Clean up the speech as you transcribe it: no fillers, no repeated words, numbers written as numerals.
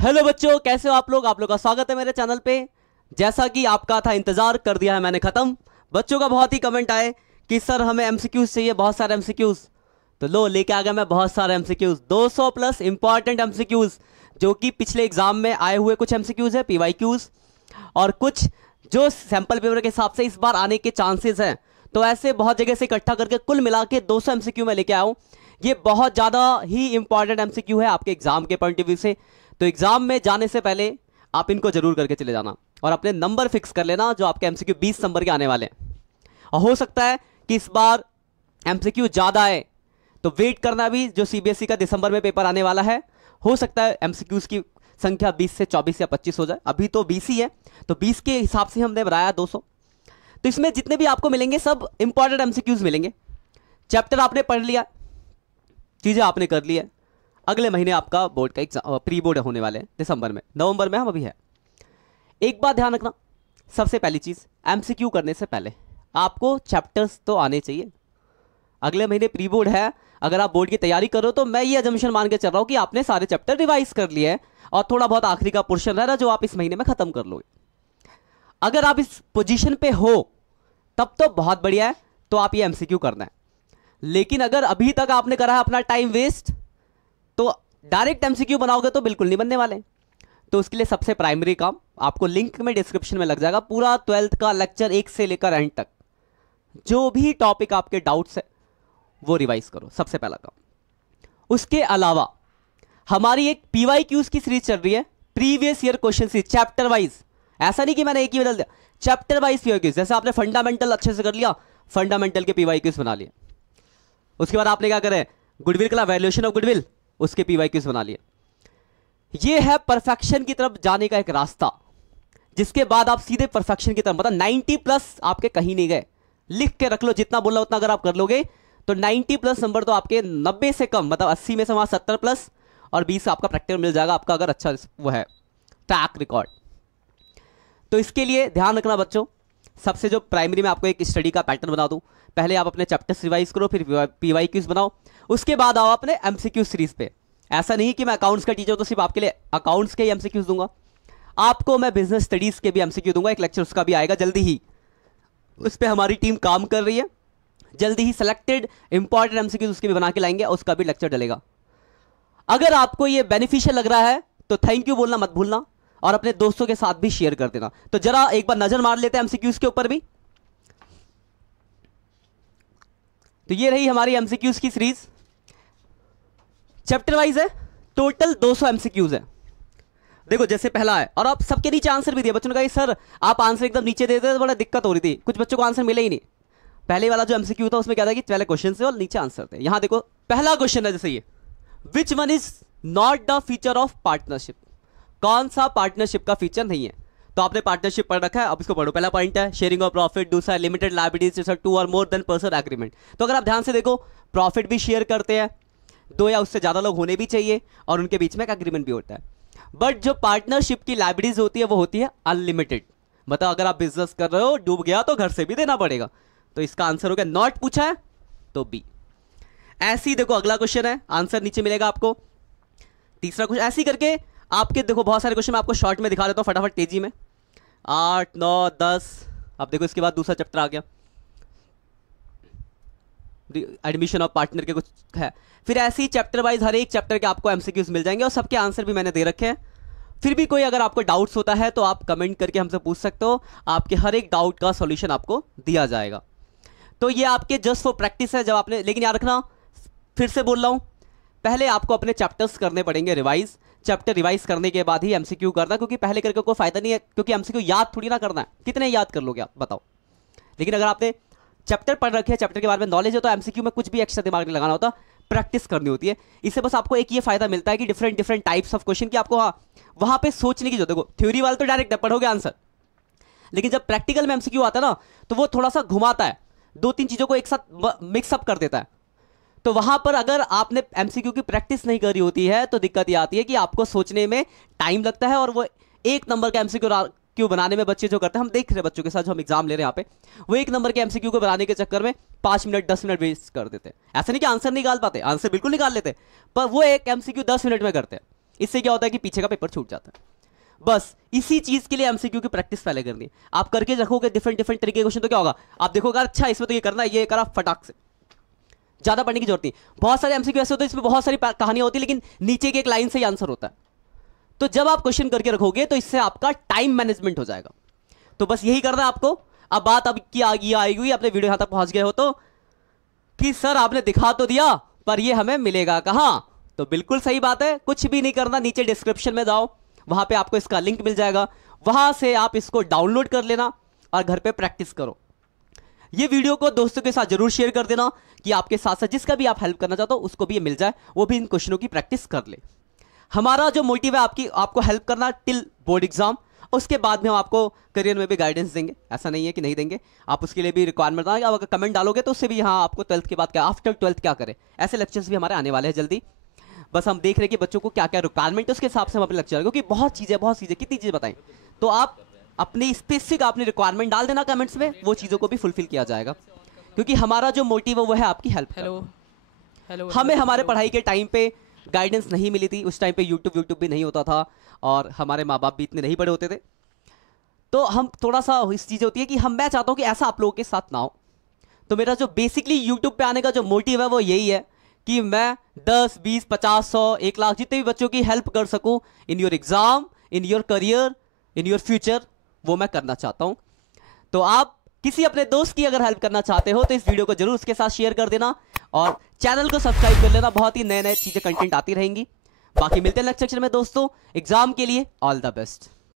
Hello बच्चों, कैसे हो आप लोग का स्वागत है मेरे चैनल पे। जैसा कि आपका था इंतजार कर दिया है मैंने खत्म। बच्चों का बहुत ही कमेंट आए कि सर हमें एमसीक्यूज चाहिए, बहुत सारे एमसीक्यूज। तो लो लेके आ गया मैं बहुत सारे एमसीक्यूज, 200 प्लस इंपॉर्टेंट एमसीक्यूज जो कि पिछले एग्जाम में आए हुए कुछ एमसीक्यूज है, पीवाईक्यूज, और कुछ जो सैंपल पेपर के हिसाब से इस बार आने के चांसेस हैं। तो ऐसे बहुत जगह से इकट्ठा करके कुल मिला के 200 एमसीक्यू मैं लेके आया हूँ। ये बहुत ज़्यादा ही इंपॉर्टेंट एमसीक्यू है आपके एग्जाम के पॉइंट ऑफ व्यू से। तो एग्जाम में जाने से पहले आप इनको जरूर करके चले जाना और अपने नंबर फिक्स कर लेना जो आपके एमसीक्यू 20 नंबर के आने वाले हैं। और हो सकता है कि इस बार एमसीक्यू ज़्यादा है, तो वेट करना भी, जो सीबीएसई का दिसंबर में पेपर आने वाला है, हो सकता है एमसीक्यूज की संख्या 20 से 24 या 25 हो जाए। अभी तो 20 ही है, तो 20 के हिसाब से हमने बनाया 200। तो इसमें जितने भी आपको मिलेंगे सब इंपॉर्टेंट एमसीक्यूज मिलेंगे। चैप्टर आपने पढ़ लिया, चीज़ें आपने कर ली है। अगले महीने आपका बोर्ड का एग्जाम, प्री बोर्ड होने वाले हैं दिसंबर में, नवंबर में हम अभी है। एक बात ध्यान रखना, सबसे पहली चीज़, एमसीक्यू करने से पहले आपको चैप्टर्स तो आने चाहिए। अगले महीने प्री बोर्ड है, अगर आप बोर्ड की तैयारी करो तो मैं ये अजम्पशन मान के चल रहा हूँ कि आपने सारे चैप्टर रिवाइज कर लिए हैं और थोड़ा बहुत आखिरी का पोर्शन रह रहा जो आप इस महीने में खत्म कर लोगे। अगर आप इस पोजीशन पे हो तब तो बहुत बढ़िया है, तो आप ये एमसीक्यू करना है। लेकिन अगर अभी तक आपने करा है अपना टाइम वेस्ट, तो डायरेक्ट एमसीक्यू बनाओगे तो बिल्कुल नहीं बनने वाले। तो उसके लिए सबसे प्राइमरी काम, आपको लिंक में डिस्क्रिप्शन में लग जाएगा, पूरा 12th का लेक्चर 1 से लेकर एंड तक जो भी टॉपिक आपके डाउट्स है वो रिवाइज करो, सबसे पहला काम। उसके अलावा हमारी एक पीवाईक्यूज की सीरीज चल रही है, previous year question series, chapter wise. ऐसा नहीं कि मैंने एक ही बदल दिया, चैप्टर वाइज पीवाईक्यूज। जैसे आपने फंडामेंटल अच्छे से कर लिया, फंडामेंटल के पीवाईक्यूज बना लिए। उसके बाद आपने क्या करें, गुडविल का वैल्यूएशन ऑफ गुडविल, उसके पीवाईक्यूज बना लिए। ये है परफेक्शन की तरफ जाने का एक रास्ता, जिसके बाद आप सीधे परफेक्शन की तरफ, मतलब 90 प्लस आपके कहीं नहीं गए। लिख के रख लो, जितना बोला उतना अगर आप कर लोगे तो 90 प्लस नंबर तो आपके 90 से कम, मतलब 80 में से वहां 70 प्लस और 20 आपका प्रैक्टिकल मिल जाएगा आपका, अगर अच्छा वो है ट्रैक रिकॉर्ड। तो इसके लिए ध्यान रखना बच्चों, सबसे जो प्राइमरी में आपको एक स्टडी का पैटर्न बना दूं, पहले आप अपने चैप्टर्स रिवाइज करो, फिर पीवाईक्यूज बनाओ, उसके बाद आओ अपने एमसीक्यू सीरीज पे। ऐसा नहीं कि मैं अकाउंट्स का टीचर हूं तो सिर्फ आपके लिए अकाउंट्स के ही एमसीक्यूज दूंगा, आपको मैं बिजनेस स्टडीज के भी एमसीक्यू दूंगा। एक लेक्चर उसका भी आएगा जल्दी ही, उस पर हमारी टीम काम कर रही है, जल्दी ही सेलेक्टेड इंपॉर्टेंट एमसीक्यूज उसके भी बना के लाएंगे, उसका भी लेक्चर डलेगा। अगर आपको ये बेनिफिशियल लग रहा है तो थैंक यू बोलना मत भूलना और अपने दोस्तों के साथ भी शेयर कर देना। तो जरा एक बार नजर मार लेते हैं एमसीक्यूज के ऊपर भी। तो ये रही हमारी एमसीक्यूज की सीरीज, चैप्टर वाइज है, टोटल 200 एमसीक्यूज है। देखो जैसे पहला है, और आप सबके नीचे आंसर भी दिए। बच्चों ने कहा सर आप आंसर एकदम नीचे दे देते तो बड़ा दिक्कत हो रही थी, कुछ बच्चों को आंसर मिले ही नहीं। पहले वाला जो एमसीक्यू था उसमें क्या था कि पहले क्वेश्चन थे और नीचे आंसर थे। यहां देखो पहला क्वेश्चन है, जैसे ये, which one is not the feature of partnership, कौन सा पार्टनरशिप का फीचर नहीं है। तो आपने पार्टनरशिप पढ़ रखा है, अब इसको पढ़ो। पहला पॉइंट है शेयरिंग ऑफ प्रॉफिट, दूसरा लिमिटेड लायबिलिटीज, टू और मोर देन पर्सन एग्रीमेंट। तो अगर आप ध्यान से देखो, प्रॉफिट भी शेयर करते हैं, 2 या उससे ज्यादा लोग होने भी चाहिए, और उनके बीच में एक एग्रीमेंट भी होता है। बट जो पार्टनरशिप की लायबिलिटीज होती है वो होती है अनलिमिटेड, मतलब अगर आप बिजनेस कर रहे हो, डूब गया तो घर से भी देना पड़ेगा। तो इसका आंसर हो गया, नॉट पूछा है तो बी। ऐसी देखो अगला क्वेश्चन है, आंसर नीचे मिलेगा आपको। तीसरा क्वेश्चन ऐसी करके आपके देखो बहुत सारे क्वेश्चन मैं आपको शॉर्ट में दिखा देता हूं फटाफट तेजी में, 8 9 10। अब देखो इसके बाद दूसरा चैप्टर आ गया, एडमिशन ऑफ पार्टनर के कुछ है। फिर ऐसे ही चैप्टर वाइज हर एक चैप्टर के आपको एमसीक्यूज मिल जाएंगे और सबके आंसर भी मैंने दे रखे हैं। फिर भी कोई अगर आपको डाउट्स होता है तो आप कमेंट करके हमसे पूछ सकते हो, आपके हर एक डाउट का सॉल्यूशन आपको दिया जाएगा। तो ये आपके जस्ट फॉर प्रैक्टिस है जब आपने, लेकिन याद रखना, फिर से बोल रहा हूं, पहले आपको अपने चैप्टर्स करने पड़ेंगे रिवाइज। चैप्टर रिवाइज करने के बाद ही एमसीक्यू करना, क्योंकि पहले करके कोई फायदा नहीं है, क्योंकि एमसीक्यू याद थोड़ी ना करना है, कितने याद कर लोगे आप बताओ। लेकिन अगर आपने चैप्टर पढ़ रखे हैं, चैप्टर के बारे में नॉलेज है, तो एमसीक्यू में कुछ भी एक्स्ट्रा दिमाग नहीं लगाना होता, प्रैक्टिस करनी होती है। इससे बस आपको एक ये फायदा मिलता है कि different different types of question की आपको वहां पे सोचने की जरूरत। देखो थ्योरी वाला तो डायरेक्ट है, पढ़ोगे आंसर, लेकिन जब प्रैक्टिकल में एमसीक्यू आता है ना, तो वो थोड़ा सा घुमाता है, 2-3 चीजों को एक साथ मिक्सअप कर देता है। तो वहां पर अगर आपने एमसीक्यू की प्रैक्टिस नहीं करी होती है तो दिक्कत ये आती है कि आपको सोचने में टाइम लगता है, और वो 1 नंबर का एमसीक्यू बनाने में बच्चे जो करते हैं, हम देख रहे हैं बच्चों के साथ जो हम एग्जाम ले रहे हैं यहाँ पे, वो 1 नंबर के एमसीक्यू को बनाने के चक्कर में 5 मिनट 10 मिनट वेस्ट कर देते हैं। ऐसा नहीं कि आंसर निकाल पाते, आंसर बिल्कुल निकाल लेते, पर वो एक एमसीक्यू 10 मिनट में करते हैं। इससे क्या होता है कि पीछे का पेपर छूट जाता है। बस इसी चीज के लिए एमसीक्यू की प्रैक्टिस पहले करनी है। आप करके रखोगे डिफरेंट डिफरेंट तरीके के क्वेश्चन, तो क्या होगा, आप देखोगे अच्छा इसमें तो ये करना है, ये करा फटाक से, ज्यादा पढ़ने की जरूरत नहीं। बहुत सारे एमसीक्यू ऐसे होते हैं इसमें बहुत सारी कहानियां होती है, लेकिन नीचे की एक लाइन से ही आंसर होता है। तो जब आप क्वेश्चन करके रखोगे तो इससे आपका टाइम मैनेजमेंट हो जाएगा। तो बस यही करना है आपको। अब बात अब की आएगी, अपने वीडियो यहां तक पहुंच गए हो तो, कि सर आपने दिखा तो दिया पर ये हमें मिलेगा कहां। तो बिल्कुल सही बात है, कुछ भी नहीं करना, नीचे डिस्क्रिप्शन में जाओ, वहां पे आपको इसका लिंक मिल जाएगा, वहां से आप इसको डाउनलोड कर लेना और घर पे प्रैक्टिस करो। ये वीडियो को दोस्तों के साथ जरूर शेयर कर देना कि आपके साथ साथ जिसका भी आप हेल्प करना चाहते हो उसको भी ये मिल जाए, वो भी इन क्वेश्चनों की प्रैक्टिस कर ले। हमारा जो मोटिव है आपको हेल्प करना टिल बोर्ड एग्जाम, उसके बाद में हम आपको करियर में भी गाइडेंस देंगे, ऐसा नहीं है कि नहीं देंगे। आप उसके लिए भी रिक्वायरमेंट आप अगर कमेंट डालोगे तो उससे भी हाँ आपको 12th के बाद क्या, आफ्टर 12th क्या करें, ऐसे लेक्चर्स भी हमारे आने वाले हैं जल्दी। बस हम देख रहे हैं कि बच्चों को क्या क्या रिक्वायरमेंट है, उसके हिसाब से हम अपने लेक्चर, क्योंकि बहुत चीज़ें कितनी चीज़ें बताएं, तो आप अपनी स्पेसिफिक आपने रिक्वायरमेंट डाल देना कमेंट्स में, वो चीज़ों को भी फुलफिल किया जाएगा। क्योंकि हमारा जो मोटिव है वो है आपकी हेल्प। हेलो, हमें हमारे पढ़ाई के टाइम पे गाइडेंस नहीं मिली थी, उस टाइम पे यूट्यूब भी नहीं होता था और हमारे माँ बाप भी इतने नहीं बड़े होते थे, तो हम थोड़ा सा इस चीज़ होती है कि मैं चाहता हूँ कि ऐसा आप लोगों के साथ ना हो। तो मेरा जो बेसिकली यूट्यूब पे आने का जो मोटिव है वो यही है कि मैं 10, 20, 50, 100, 1 लाख जितने भी बच्चों की हेल्प कर सकूं in your exam, in your career, in your future, वो मैं करना चाहता हूं। तो आप किसी अपने दोस्त की अगर हेल्प करना चाहते हो तो इस वीडियो को जरूर उसके साथ शेयर कर देना और चैनल को सब्सक्राइब कर लेना, बहुत ही नए नए चीजें कंटेंट आती रहेंगी। बाकी मिलते हैं नेक्स्ट सेक्शन में दोस्तों। एग्जाम के लिए ऑल द बेस्ट।